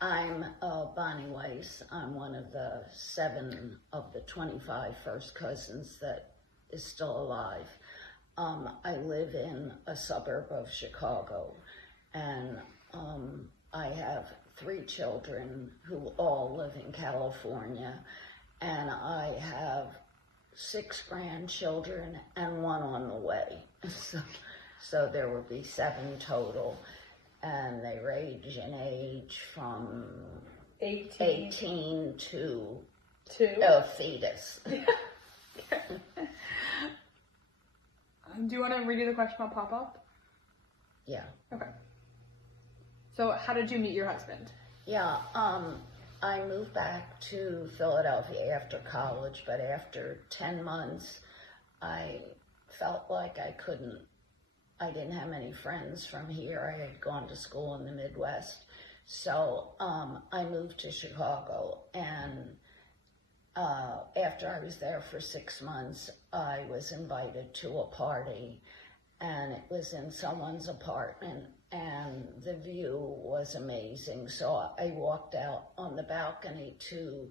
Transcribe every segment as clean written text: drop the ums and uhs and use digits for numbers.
I'm Bonnie Weiss. I'm one of the 7 of the 25 first cousins that is still alive. I live in a suburb of Chicago, and I have 3 children who all live in California, and I have 6 grandchildren and 1 on the way. So there will be 7 total. And they range in age from 18 to a fetus. Do you want to redo the question about pop-up? Yeah. Okay. So how did you meet your husband? Yeah, I moved back to Philadelphia after college, but after 10 months, I felt like I didn't have many friends from here. I had gone to school in the Midwest. So I moved to Chicago, and after I was there for 6 months, I was invited to a party, and it was in someone's apartment, and the view was amazing. So I walked out on the balcony to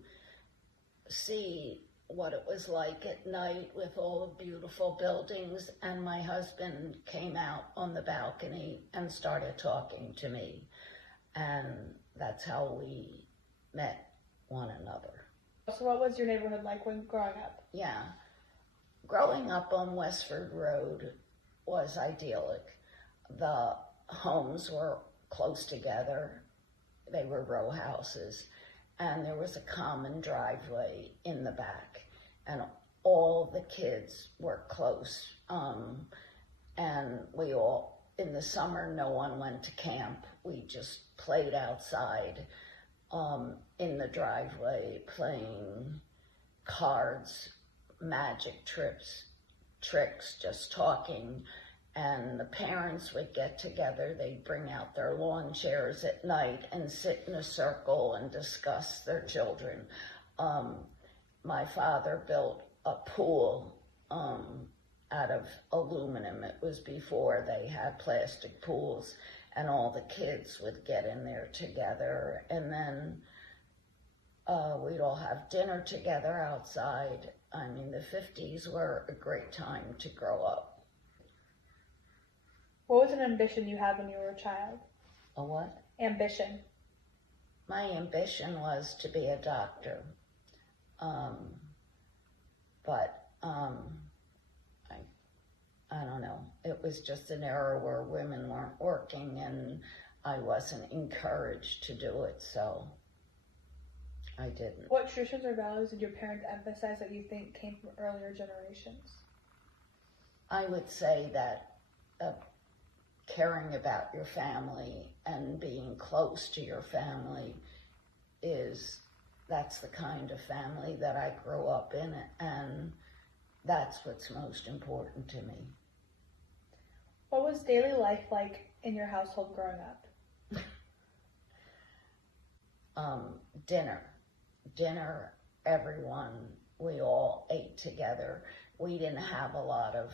see what it was like at night with all the beautiful buildings, and my husband came out on the balcony and started talking to me, and that's how we met one another. So what was your neighborhood like when growing up? Yeah, growing up on Westford Road was idyllic. The homes were close together. They were row houses. And there was a common driveway in the back, and all the kids were close. And we all, in the summer, no one went to camp. We just played outside in the driveway, playing cards, magic tricks, just talking. And the parents would get together. They'd bring out their lawn chairs at night and sit in a circle and discuss their children. My father built a pool out of aluminum. It was before they had plastic pools, and all the kids would get in there together. And then we'd all have dinner together outside. I mean, the 50s were a great time to grow up. What was an ambition you had when you were a child? A what? Ambition. My ambition was to be a doctor. But I don't know. It was just an era where women weren't working, and I wasn't encouraged to do it, so I didn't. What traditions or values did your parents emphasize that you think came from earlier generations? I would say that caring about your family and being close to your family that's the kind of family that I grew up in, and that's what's most important to me. What was daily life like in your household growing up? Dinner, everyone, we all ate together. We didn't have a lot of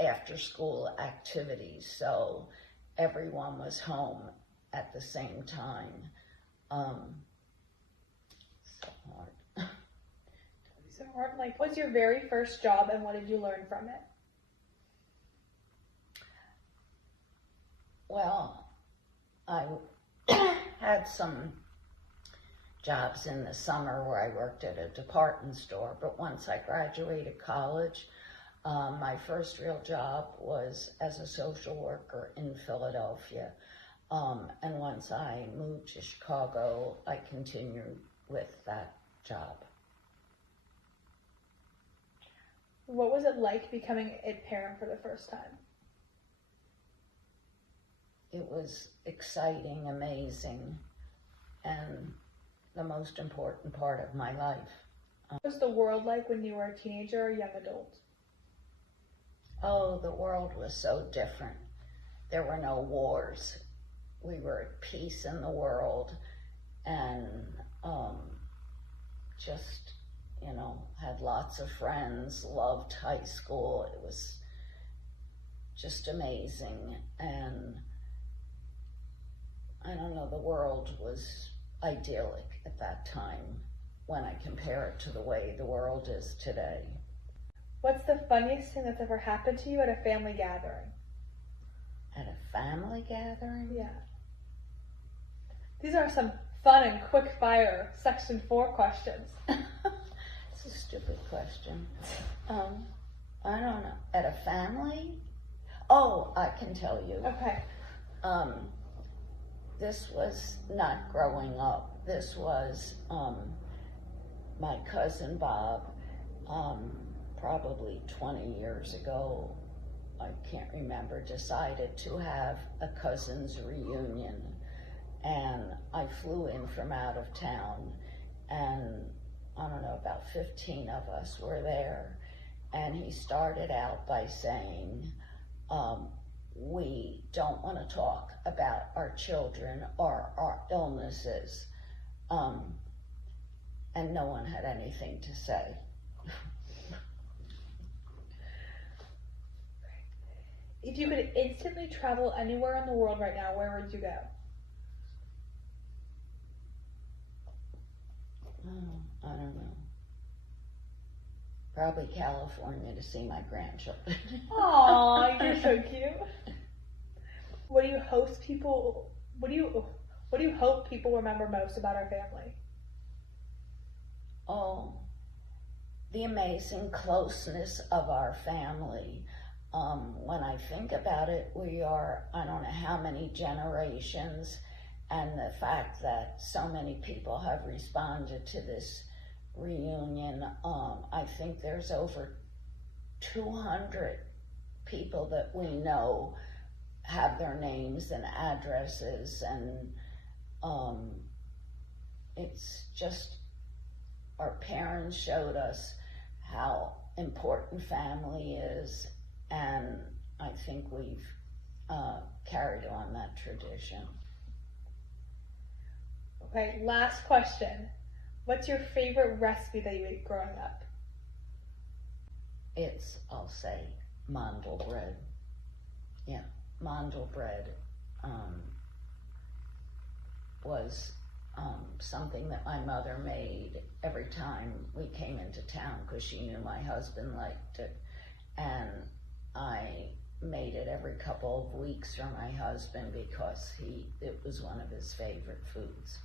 after school activities, so everyone was home at the same time. So hard. Like, what was your very first job, and what did you learn from it? Well, I had some jobs in the summer where I worked at a department store, but once I graduated college, my first real job was as a social worker in Philadelphia. And once I moved to Chicago, I continued with that job. What was it like becoming a parent for the first time? It was exciting, amazing, and the most important part of my life. What was the world like when you were a teenager or young adult? Oh, the world was so different. There were no wars. We were at peace in the world, and just, had lots of friends, loved high school. It was just amazing, and I don't know, the world was idyllic at that time when I compare it to the way the world is today. What's the funniest thing that's ever happened to you at a family gathering? At a family gathering? Yeah. These are some fun and quick fire section 4 questions. It's a stupid question. I don't know. At a family? Oh, I can tell you. Okay. This was not growing up. This was my cousin Bob, probably 20 years ago, I can't remember, decided to have a cousin's reunion. And I flew in from out of town, and I don't know, about 15 of us were there. And he started out by saying, we don't want to talk about our children or our illnesses. And no one had anything to say. If you could instantly travel anywhere in the world right now, where would you go? I don't know. Probably California to see my grandchildren. Aw, you're so cute. What do you hope people remember most about our family? Oh, the amazing closeness of our family. When I think about it, we are, I don't know how many generations, and the fact that so many people have responded to this reunion. I think there's over 200 people that we know have their names and addresses, and it's just, our parents showed us how important family is, and I think we've carried on that tradition. Okay, last question. What's your favorite recipe that you ate growing up? It's, I'll say, mandel bread. Yeah, mandel bread was something that my mother made every time we came into town, because she knew my husband liked it. And I made it every couple of weeks for my husband because it was one of his favorite foods.